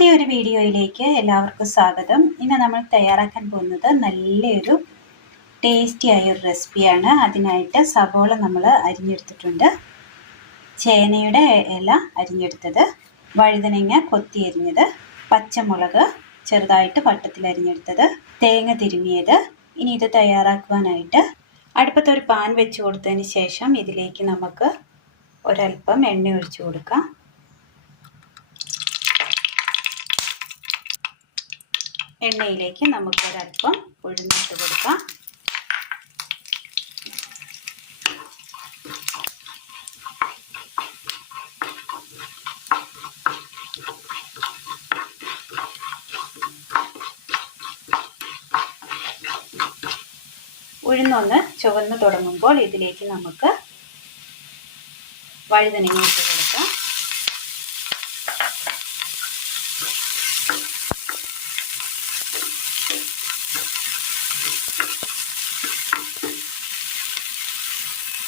പുതിയൊരു വീഡിയോയിലേക്ക് എല്ലാവർക്കും സ്വാഗതം. ഇന്ന് നമ്മൾ തയ്യാറാക്കാൻ പോകുന്നത് നല്ലൊരു ടേസ്റ്റി ആയ ഒരു റെസിപ്പിയാണ്. അതിനായിട്ട് സവോള നമ്മൾ അരിഞ്ഞെടുത്തിട്ടുണ്ട്, ചേനയുടെ ഇല അരിഞ്ഞെടുത്തത്, വഴുതനങ്ങ കൊത്തി അരിഞ്ഞത്, പച്ചമുളക് ചെറുതായിട്ട് വട്ടത്തിൽ അരിഞ്ഞെടുത്തത്, തേങ്ങ തിരുമിയത്. ഇനി ഇത് തയ്യാറാക്കുവാനായിട്ട് അടുപ്പത്തൊരു പാൻ വെച്ച് കൊടുത്തതിന് ശേഷം ഇതിലേക്ക് നമുക്ക് ഒരല്പം എണ്ണ ഒഴിച്ചു കൊടുക്കാം. എണ്ണയിലേക്ക് നമുക്കൊരല്പം ഉഴുന്നിട്ട് കൊടുക്കാം. ഉഴുന്നൊന്ന് ചുവന്ന് തുടങ്ങുമ്പോൾ ഇതിലേക്ക് നമുക്ക് വഴുതനങ്ങ ഇട്ട് കൊടുക്കാം.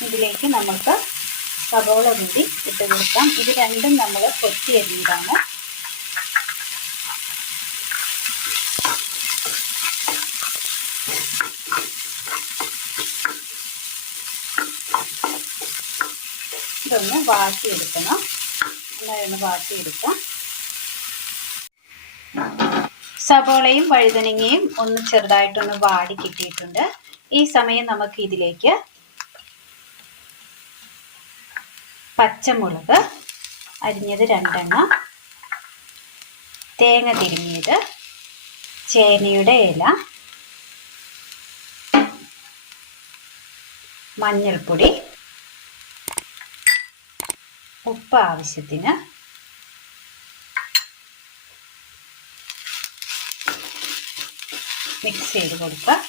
ഇതിലേക്ക് നമുക്ക് സവോള കൂടി ഇട്ട് കൊടുക്കാം. ഇത് രണ്ടും നമ്മൾ കൊത്തി അരിഞ്ഞതാണ്. ഇതൊന്ന് വാട്ടിയെടുക്കണം. നന്നായി ഒന്ന് വാട്ടിയെടുക്കാം. സവോളയും വഴുതനങ്ങയും ഒന്ന് ചെറുതായിട്ടൊന്ന് വാടി കിട്ടിയിട്ടുണ്ട്. ഈ സമയം നമുക്ക് ഇതിലേക്ക് പച്ചമുളക് അരിഞ്ഞത് 2 എണ്ണം, തേങ്ങ തിരുമിയത്, ചേനയുടെ ഇല, മഞ്ഞൾപ്പൊടി, ഉപ്പ് ആവശ്യത്തിന്, മിക്സ് ചെയ്ത് കൊടുക്കുക.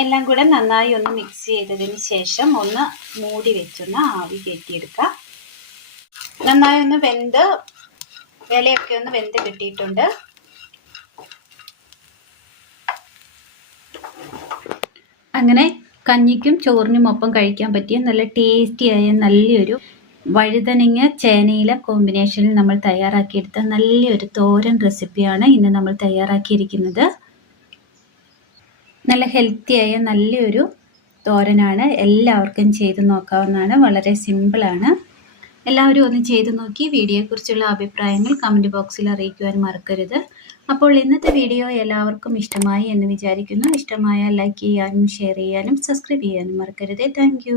എല്ലാം കൂടെ നന്നായി ഒന്ന് മിക്സ് ചെയ്തതിന് ശേഷം ഒന്ന് മൂടി വെച്ചൊന്ന് ആവി കയറ്റിയെടുക്കുക. നന്നായി ഒന്ന് വെന്ത് ഇലയൊക്കെ ഒന്ന് വെന്ത് കിട്ടിയിട്ടുണ്ട്. അങ്ങനെ കഞ്ഞിക്കും ചോറിനും ഒപ്പം കഴിക്കാൻ പറ്റിയ നല്ല ടേസ്റ്റിയായ നല്ലൊരു വഴുതനങ്ങ ചേനയില കോമ്പിനേഷനിൽ നമ്മൾ തയ്യാറാക്കിയെടുത്ത നല്ലൊരു തോരൻ റെസിപ്പിയാണ് ഇന്ന് നമ്മൾ തയ്യാറാക്കിയിരിക്കുന്നത്. നല്ല ഹെൽത്തിയായ നല്ലൊരു തോരനാണ്. എല്ലാവർക്കും ചെയ്ത് നോക്കാവുന്നതാണ്. വളരെ സിമ്പിളാണ്. എല്ലാവരും ഒന്ന് ചെയ്ത് നോക്കി വീഡിയോയെക്കുറിച്ചുള്ള അഭിപ്രായങ്ങൾ കമൻറ്റ് ബോക്സിൽ അറിയിക്കുവാൻ മറക്കരുത്. അപ്പോൾ ഇന്നത്തെ വീഡിയോ എല്ലാവർക്കും ഇഷ്ടമായി എന്ന് വിചാരിക്കുന്നു. ഇഷ്ടമായാൽ ലൈക്ക് ചെയ്യാനും ഷെയർ ചെയ്യാനും സബ്സ്ക്രൈബ് ചെയ്യാനും മറക്കരുത്. താങ്ക്